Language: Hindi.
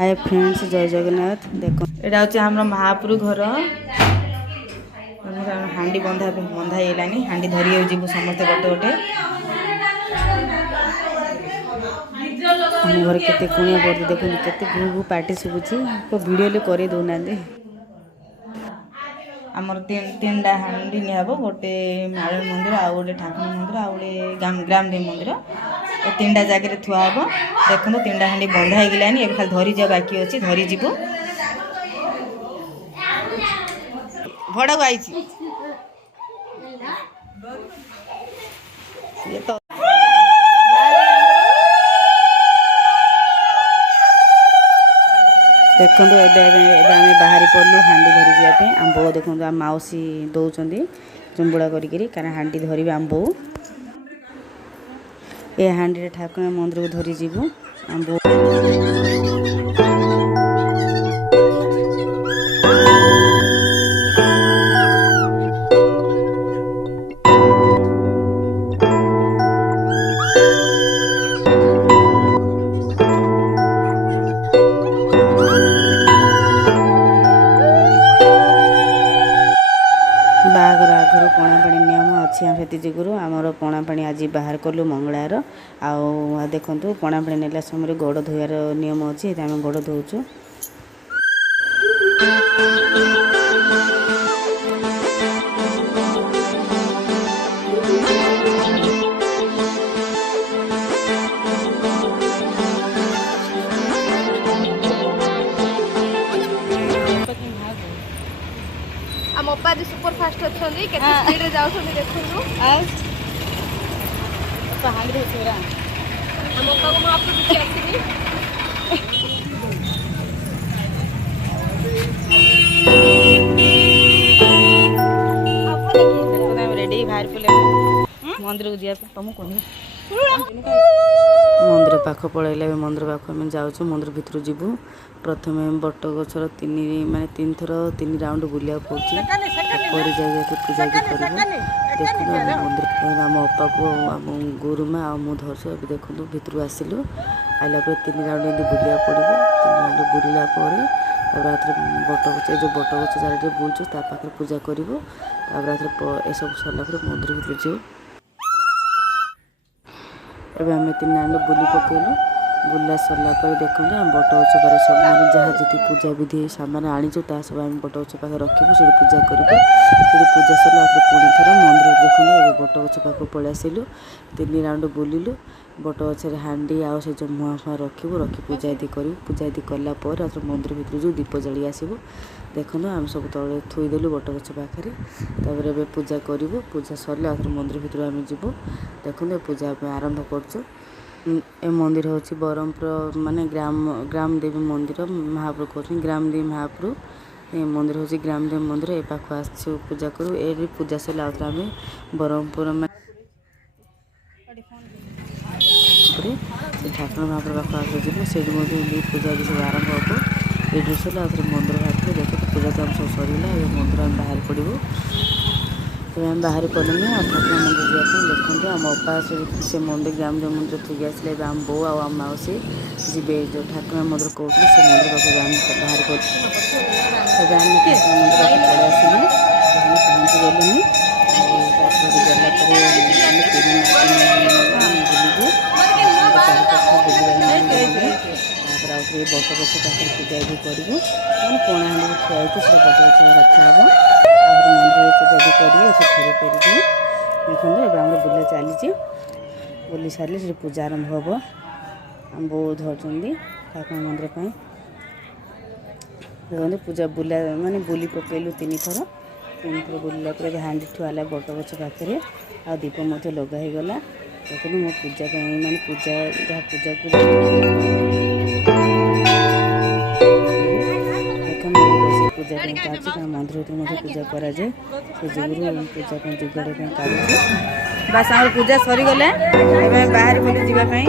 हाय फ्रेंड्स, जय जगन्नाथ। देखो एटा हচ্ছে हमर महापुरु घर। हांडी बंधा हेलानी हांडी धरी हो जीवु समस्त गोटे गोटे। हम घर केते कुणिया पड़ते देखो केते घू पार्टी सुबुची को वीडियो ले करे दोना दे। आमर तीन हांडी निहब गोटे माळ मंदिर आ गोटे ठाकुर मंदिर आ गोटे ग्राम देवी मंदिर तीन जगह थुआ हम। देखो तीन हांडी बंधा होगलानी ए खाली धरी जा बाकी अच्छी धरी जीवु भड़ा आई देखो आम बाहरी पड़लु हांडी धरी जावाई। आम बो देखो आम मौसी दौरान चुंबुड़ा करी कारण हांडी धरवे आम बो ए हांडी ठाकुर मंदिर को धरी जीवु आम बो। बागर आगु पणा पानी नियम अच्छी से जुगुरु आमर पणा पानी आज बाहर कलु मंगलार आ देखु पणा पानी नेला समय गोड़ धोयार नियम अच्छी आम गोड़ धोचु। आम अप्पा जी सुपर फास्ट अच्छा केते स्पीड रे जाउछन देखनु आ हांडी होछरा हम अप्पा को आपको पीछे आसीबी रेडी बाहर पले मंदिर को जिया तुम कोनी मंदिर पाख पड़ेला मंदिर पाख आम जाऊँ मंदिर भीतर जीवु। प्रथम बट गचर तीन थर 3 राउंड बुलिया पड़े पूजा भी कर देखो मंदिर आम अप्पा को आम गुरुमा आ मु धरस देखो भीतर आसिलु आइला 3 राउंड एमती बुलिया पड़ो 3 राउंड बुलिला रात बट गच जो बट गच चारे बुलचु पाखे पूजा करूँ रात ए सब सरला मंदिर भीतर जीव। एवं आम 3 राउंड बुली पकेलु बुला सरला देखो आम बट गच पारे सब मैंने जहाँ जी पूजा विधि सामान आनीचु ता सब आम बट गच पाखे रखू से पूजा करूँ से पूजा सरला पुणी थर मंदिर देखो बट गच पाख पलि आसिलु 3 राउंड बुलिलु बट गचर हांडी आ जो मुआ फुआ रखू रखी पूजा यदि करूँ पूजा यदि कलापर मंदिर भीतर जो दीप जली आसबू देखो आम सब तले थोईदेलु बट गच पाखे तापर पूजा करूँ पूजा सरले मंदिर भीतर आम जीवु। देखो पूजा आरंभ कर ए मंदिर हूँ ब्रह्मपुर माने ग्राम देवी मंदिर महाप्रभु कहते ग्राम देवी महाप्रभु ये मंदिर हूँ ग्राम देवी मंदिर ए पाख आस पूजा करूँ ए पूजा सरले आम ब्रह्मपुर ठाकुर महाप्रभु पाख आस जीव से पूजा सब आरंभ हो ये सरला मंदिर बाहर देखो पूजा तो आम सब सरला मंदिर आम बाहर पड़ू आम बाहर पड़े ठाकुर मंदिर जावाई। देखते आम अप्पा से मंदिर ग्राम देवी मंदिर थी आसले आम बो आम मौसी जी जो ठाकुर मंदिर कहते से मंदिर पाखे बाहर कर ठाकुर मंदिर पड़े आसलु पहुँची गलुनि बट गच पाखे पूजा भी करूँ पणा हांडी थुआई से बट गच रखा हम मंदिर पूजा भी करी फेरी फेरी देखो आम बुला चली बुली सारे से पूजा आरंभ हम आम बो धरती ठाकुर मंदिर देखो पूजा बुला माने बुली पकेलु 3 थर बुलला हांडी थुआला बट गच पाखे आ दीप लगा गला देखो मो पूजा माने पूजा जहाँ पूजा पूजा मंदिर भीतर पूजा कराए से जुगुरु पूजा जुगाड़े काढ़ बस आम पूजा सरीगले बाहर बुली जावाई।